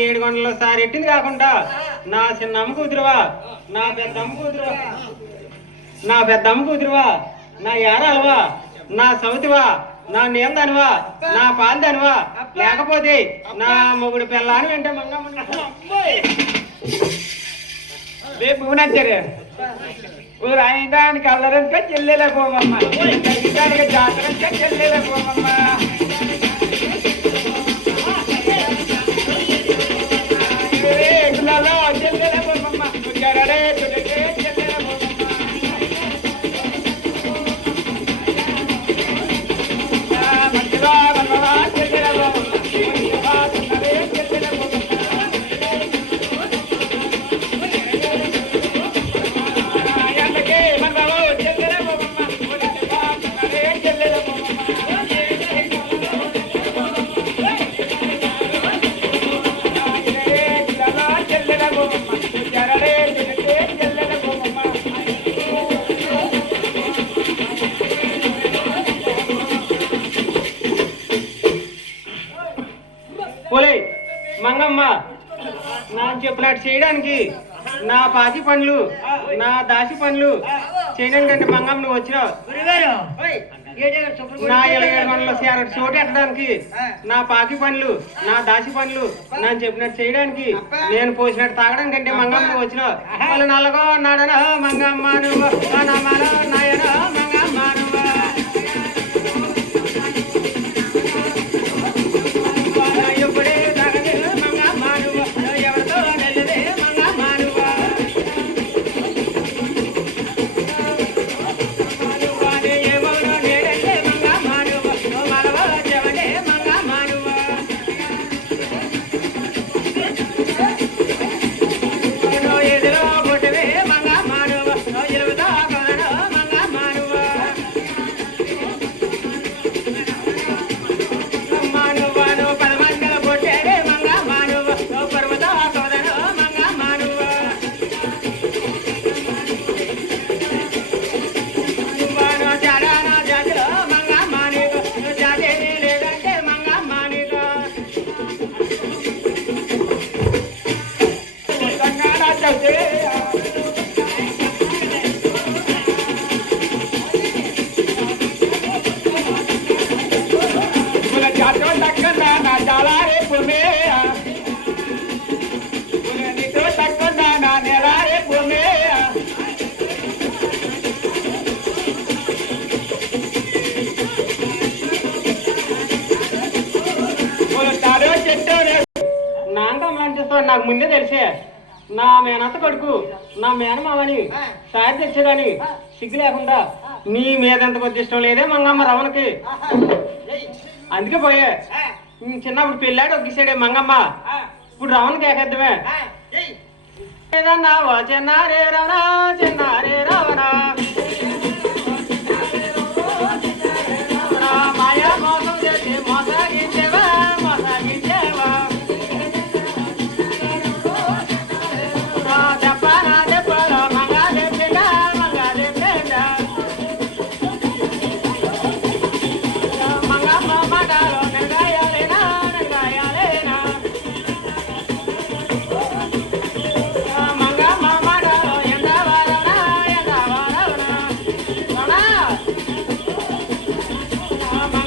ఏడు గంటల సారి ఎట్టింది కాకుండా నా చిన్నమ్మ కూతురువా? నా పెద్దమ్మ కూతురువా? నా పెద్దమ్మ కూతురువా? నా యారాలవా? నా సౌతివా నా నేందనివా? నా పాలదనివా? లేకపోతే నా మొగుడు పిల్లని వెంటే మంగమ్మ రేపు నచ్చారు ఊరు ఆయనడానికి అల్లరంక చెల్లెలే పోమమ్మ దానికి జాతరంక చెల్లెలే పోమమ్మ da da da మంగమ్మ నా చెప్పినట్టు చేయడానికి నా పాతి పనులు నా దాసి పనులు చేయడానికి అంటే మంగమ్మ నువ్వు వచ్చినావు. నా ఇరవై ఏడు గంటల చోటు ఎట్టడానికి నా పాకి పనులు నా దాసి పనులు నేను చెప్పినట్టు చేయడానికి నేను పోసినట్టు తాగడానికి అంటే మంగమ్మ నువ్వు వచ్చినావు. వాళ్ళు నల్లగో అన్నాడనో మంగమ్మ నువ్వు నా నాంకం లంచిస్తాడు నాకు ముందే తెలిసే నా మేనత్త కొడుకు నా మేనమామని సారి తెచ్చేదాని సిగ్గు లేకుండా నీ మీద ఎంత కొద్ది ఇష్టం లేదే మంగమ్మ రమణకి. అందుకే పోయే. చిన్నప్పుడు పెళ్ళాడు ఒగ్గిసాడే మంగమ్మ. ఇప్పుడు రమణకి ఏకేద్దామే. ఏదన్నా వచన రే రమణ mama.